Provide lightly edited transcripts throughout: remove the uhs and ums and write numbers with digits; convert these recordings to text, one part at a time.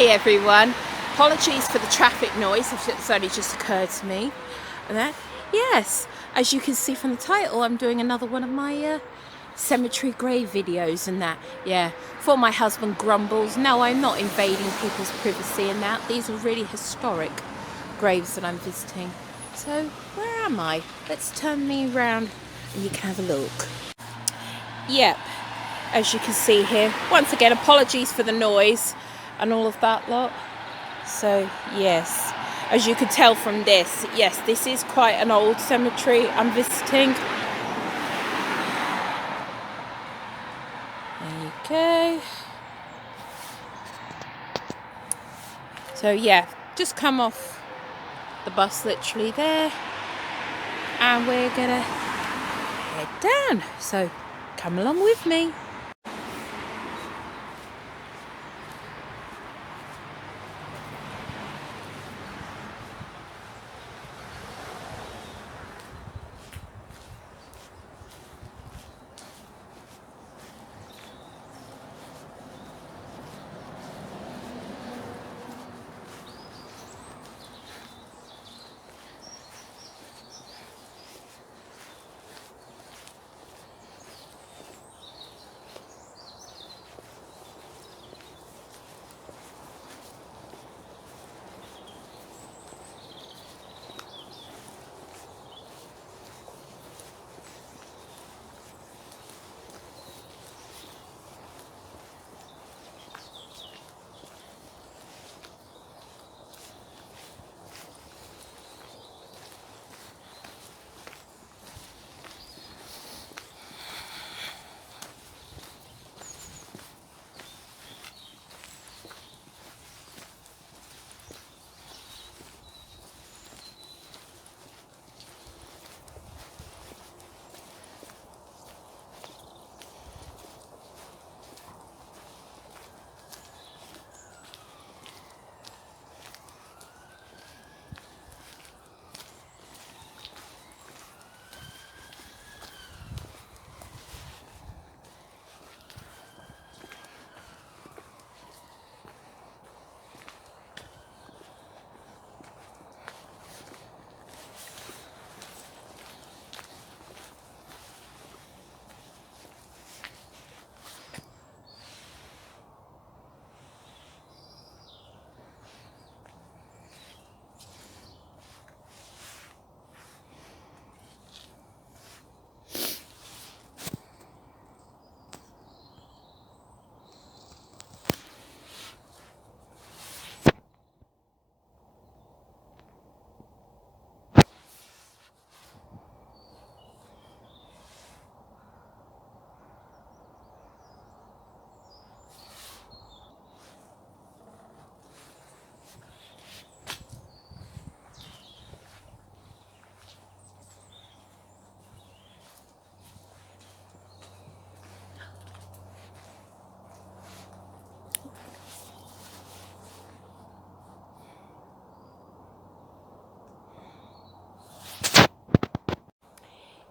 Hey everyone, apologies for the traffic noise, it's only just occurred to me. And that, yes, as you can see from the title, I'm doing another one of my cemetery grave videos and that. Yeah, before my husband grumbles, no, I'm not invading people's privacy and that. These are really historic graves that I'm visiting. So, where am I? Let's turn me around and you can have a look. Yep, as you can see here, once again, apologies for the noise and all of that lot. So yes, as you could tell from this, yes, this is quite an old cemetery I'm visiting. There you go. So yeah, just come off the bus literally there, and we're gonna head down. So come along with me.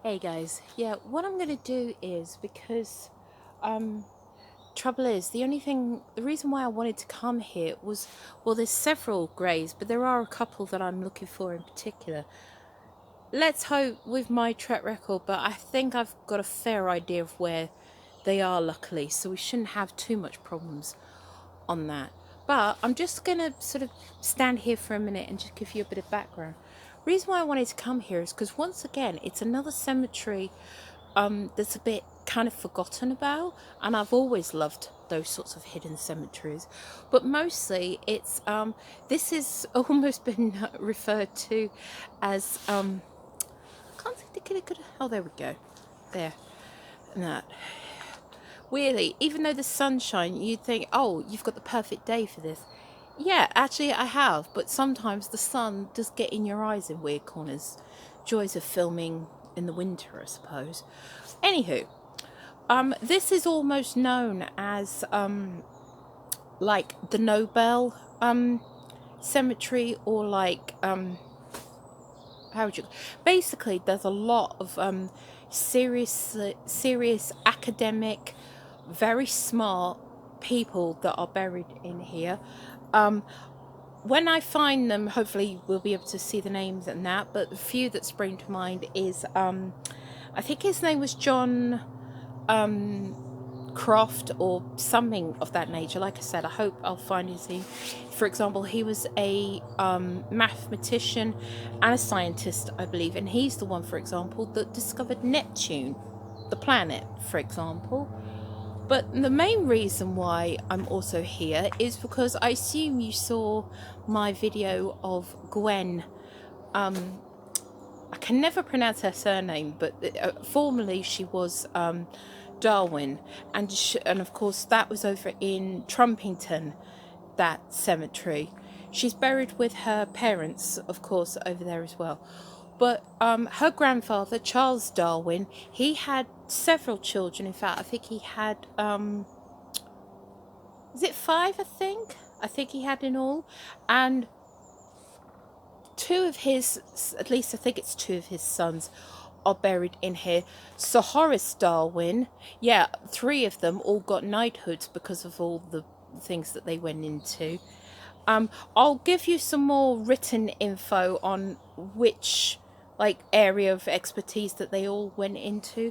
Hey guys, yeah, what I'm gonna do is because trouble is the reason why I wanted to come here was, well, there's several graves, but there are a couple that I'm looking for in particular. Let's hope with my track record, but I think I've got a fair idea of where they are, luckily, so we shouldn't have too much problems on that. But I'm just gonna sort of stand here for a minute and just give you a bit of background. Reason why I wanted to come here is because, once again, it's another cemetery that's a bit kind of forgotten about, and I've always loved those sorts of hidden cemeteries, but mostly it's this is almost been referred to as can't think it could, oh, there we go, there, and that. Weirdly, even though the sunshine, you'd think, oh, you've got the perfect day for this. Yeah, actually I have, but sometimes the sun does get in your eyes in weird corners. Joys of filming in the winter, I suppose. Anywho, this is almost known as like the Nobel cemetery, or like how would you, basically there's a lot of serious academic, very smart people that are buried in here. When I find them, hopefully we'll be able to see the names and that, but the few that spring to mind is I think his name was John Croft or something of that nature. Like I said, I hope I'll find his name. For example, he was a mathematician and a scientist, I believe, and he's the one, for example, that discovered Neptune, the planet, for example. But the main reason why I'm also here is because I assume you saw my video of Gwen. I can never pronounce her surname, but formerly she was Darwin, and of course that was over in Trumpington, that cemetery. She's buried with her parents, of course, over there as well. But her grandfather, Charles Darwin, he had several children. In fact, I think he had is it 5? I think he had in all, and two of his, at least I think it's two of his sons, are buried in here. So Horace Darwin, yeah, 3 of them all got knighthoods because of all the things that they went into. I'll give you some more written info on which like area of expertise that they all went into,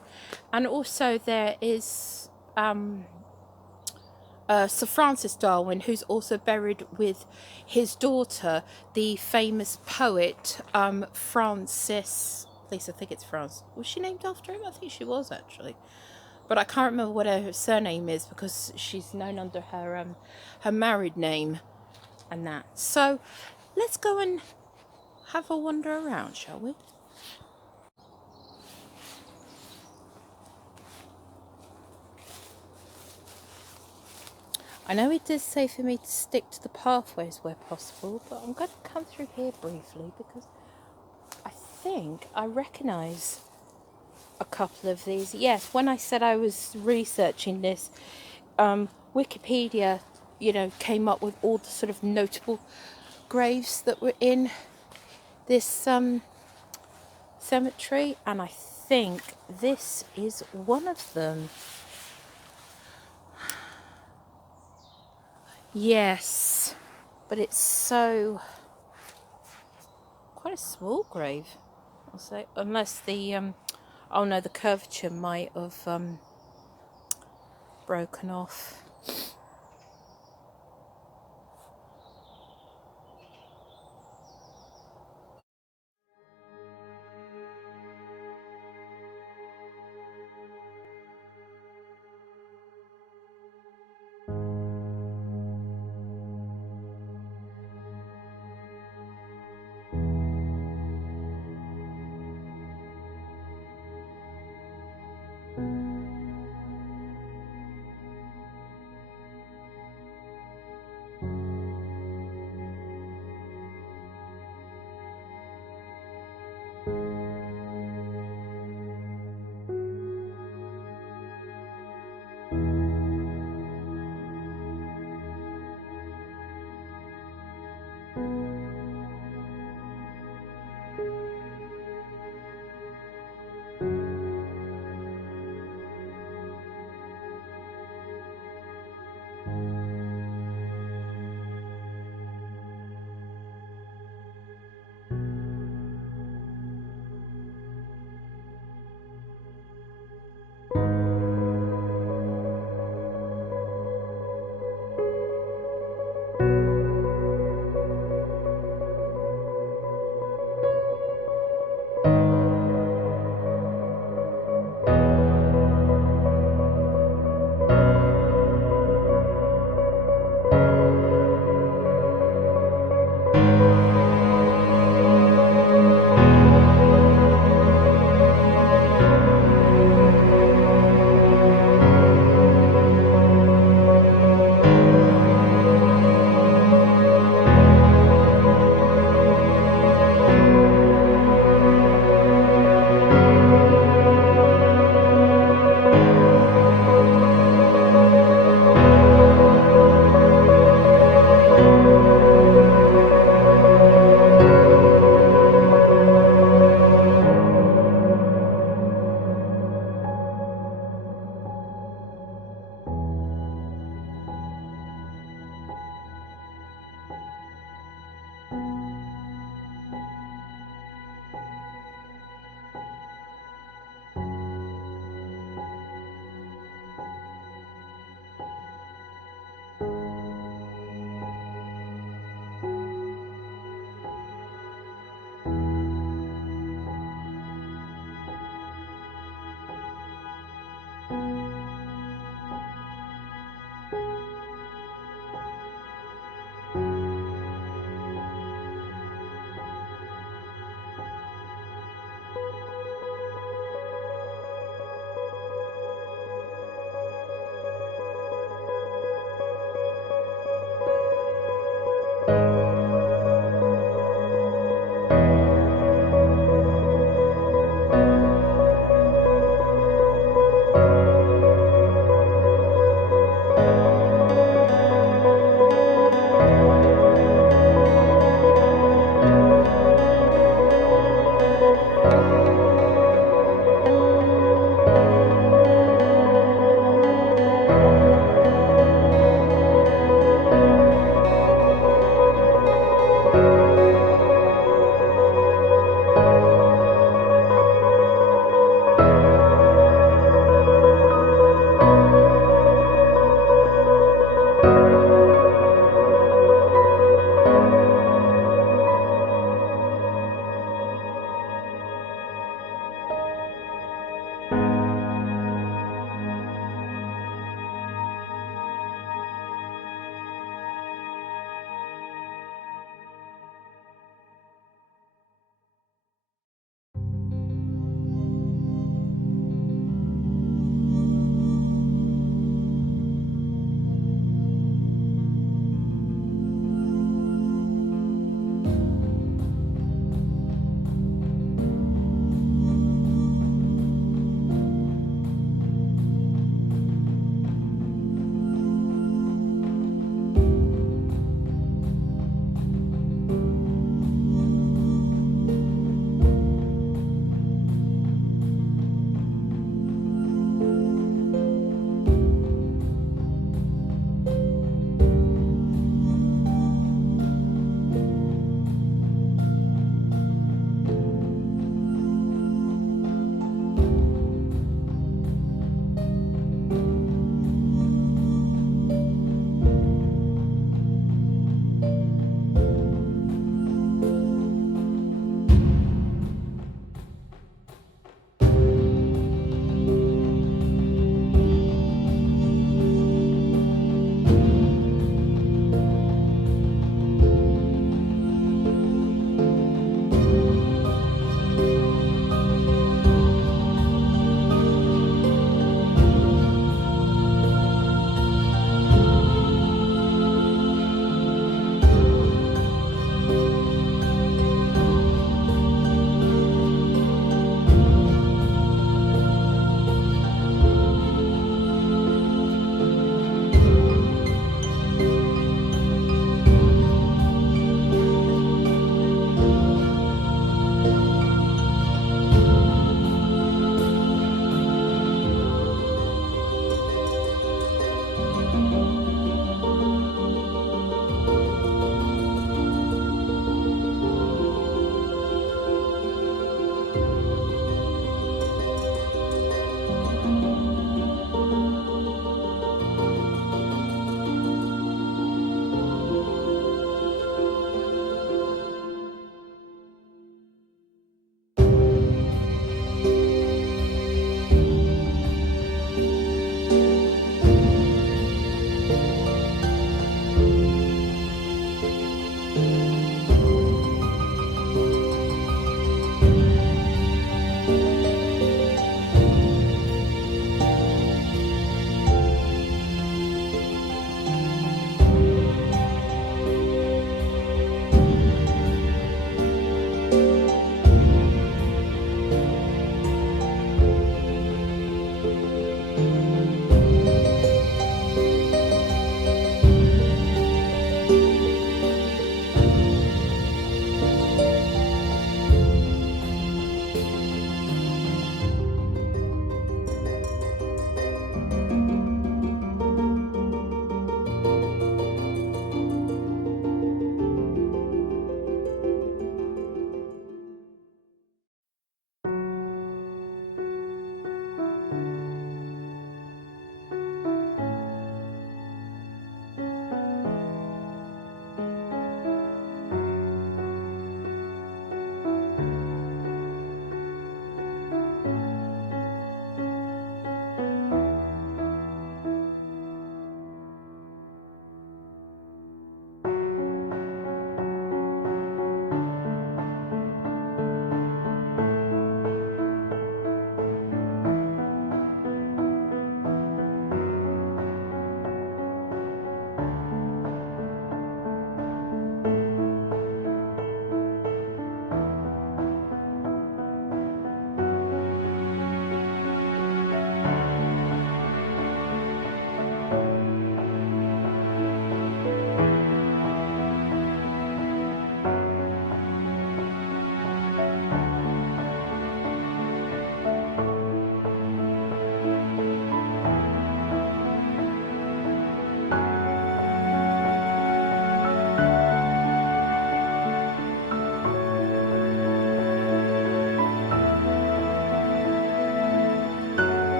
and also there is Sir Francis Darwin, who's also buried with his daughter, the famous poet Francis. At least I think it's France. Was she named after him? I think she was, actually, but I can't remember what her surname is because she's known under her her married name and that. So let's go and have a wander around, shall we? I know it does say for me to stick to the pathways where possible, but I'm going to come through here briefly because I think I recognise a couple of these. Yes, when I said I was researching this, Wikipedia, came up with all the sort of notable graves that were in this cemetery, and I think this is one of them. Yes, but it's so quite a small grave, I'll say, unless the oh no, the curvature might have broken off.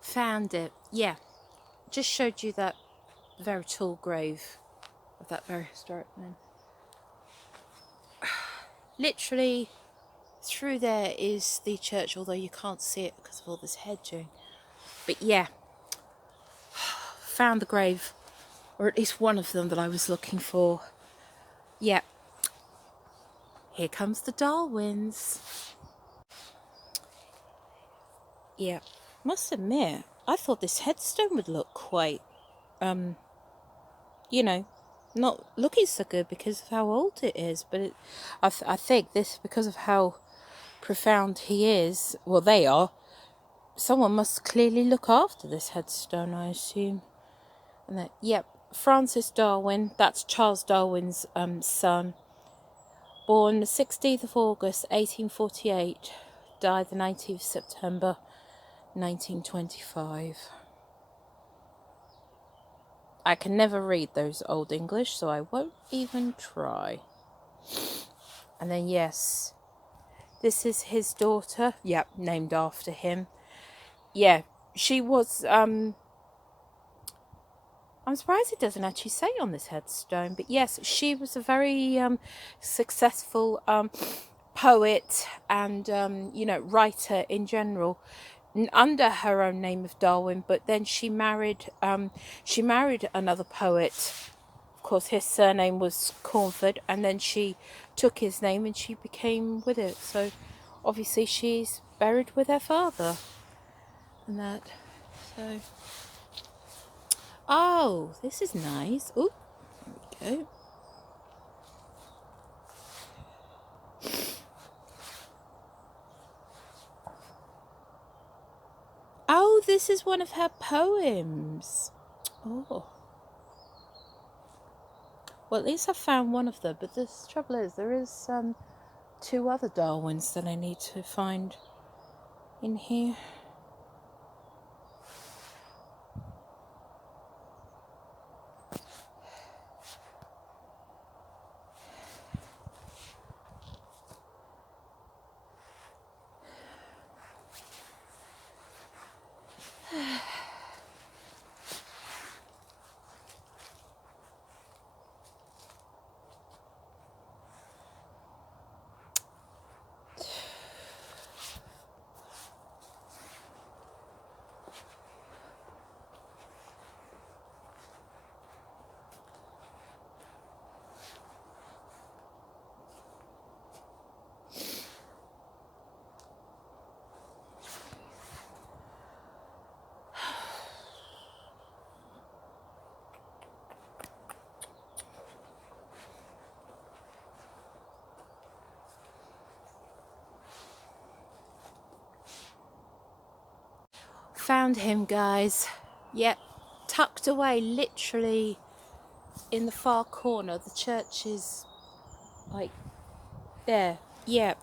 Found it. Yeah. Just showed you that very tall grave of that very historic man. Literally through there is the church, although you can't see it because of all this hedging. But yeah, found the grave, or at least one of them that I was looking for. Yeah. Here comes the Darwins. Yeah. Must admit, I thought this headstone would look quite, you know, not looking so good because of how old it is. But I think this, because of how profound he is, well, they are, someone must clearly look after this headstone, I assume. And that, yep, Francis Darwin, that's Charles Darwin's son, born the 16th of August 1848, died the 19th of September 1925. I can never read those old English, so I won't even try. And then yes, this is his daughter, yep, named after him. Yeah, she was, I'm surprised it doesn't actually say on this headstone, but yes, she was a very successful poet and, writer in general, under her own name of Darwin, but then she married another poet. Of course, his surname was Cornford, and then she took his name and she became with it. So obviously she's buried with her father and that. So, oh, this is nice. Oh, there we go. Oh, this is one of her poems. Oh. Well, at least I found one of them, but the trouble is there is two other Darwins that I need to find in here. Found him, guys. Yep, tucked away literally in the far corner. The church is like there. Yep.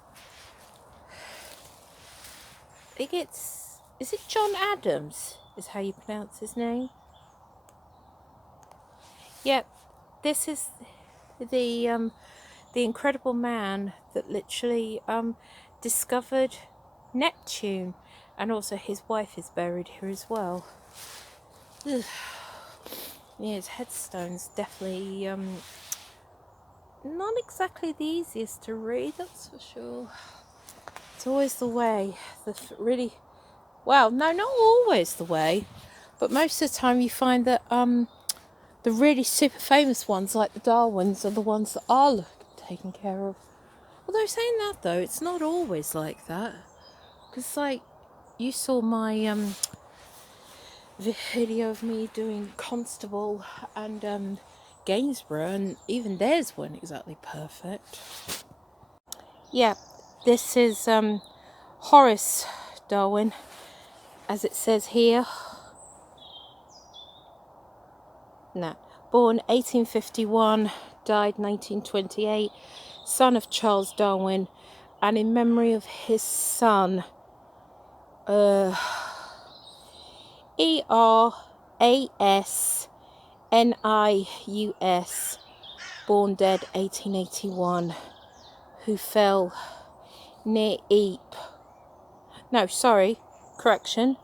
I think is it John Adams is how you pronounce his name? Yep. This is the incredible man that literally discovered Neptune, and also his wife is buried here as well. Ugh. Yeah, his headstone's definitely not exactly the easiest to read, that's for sure. It's always the way. Well, no, not always the way, but most of the time you find that the really super famous ones, like the Darwins, are the ones that are taken care of. Although saying that though, it's not always like that, because like you saw my video of me doing Constable and Gainsborough, and even theirs weren't exactly perfect. Yeah, this is Horace Darwin, as it says here. No, born 1851, died 1928, son of Charles Darwin, and in memory of his son, Erasnius, born dead 1881, who fell near Ypres. No, sorry, correction.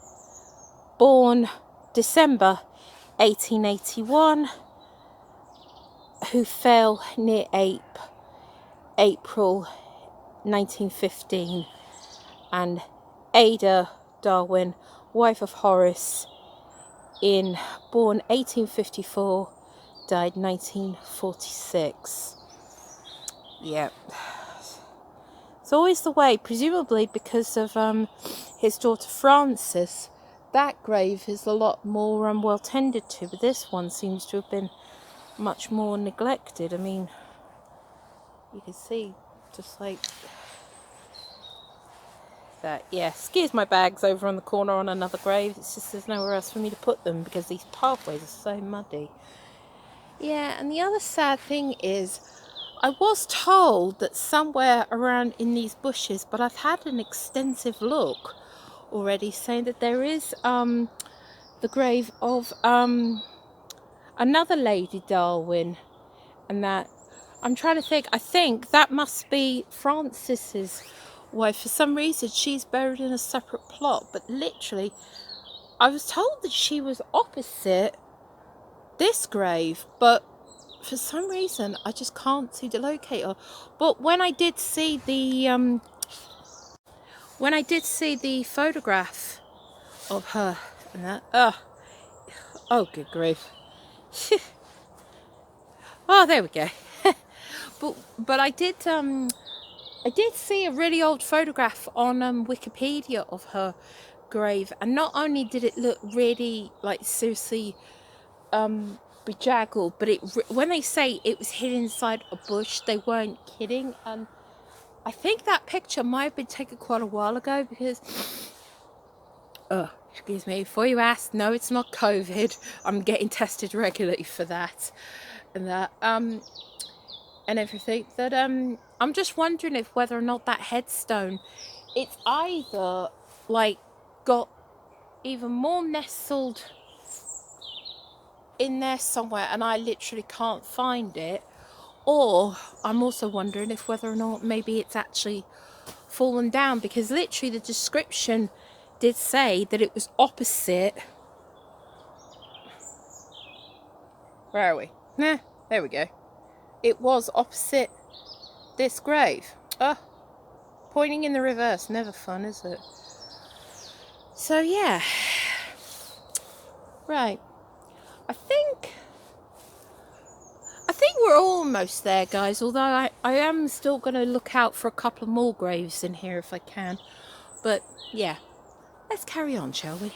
born December 1881, who fell near April 1915, and Ada Darwin, wife of Horace, born 1854, died 1946. Yep. It's always the way, presumably because of his daughter Francis. That grave is a lot more well tended to, but this one seems to have been much more neglected. I mean, you can see just like that. Yeah, excuse my bags over on the corner on another grave. It's just there's nowhere else for me to put them because these pathways are so muddy. Yeah, and the other sad thing is, I was told that somewhere around in these bushes, but I've had an extensive look already, saying that there is the grave of another Lady Darwin, and that I'm trying to think. I think that must be Francis's wife. For some reason, she's buried in a separate plot, but literally, I was told that she was opposite this grave, but for some reason I just can't see the locator. But when I did see the photograph of her and that, oh good grief. Oh, there we go. but I did see a really old photograph on Wikipedia of her grave, and not only did it look really like seriously bejaggled, but when they say it was hidden inside a bush, they weren't kidding. And I think that picture might have been taken quite a while ago, because excuse me, before you ask, no, it's not COVID. I'm getting tested regularly for that and that and everything. That I'm just wondering if whether or not that headstone, it's either like got even more nestled in there somewhere and I literally can't find it, or I'm also wondering if whether or not maybe it's actually fallen down, because literally the description did say that it was opposite. Where are we? Nah, there we go. It was opposite this grave. Pointing in the reverse, never fun, is it? So yeah, right. I think we're almost there, guys, although I am still going to look out for a couple of more graves in here if I can. But yeah, let's carry on, shall we?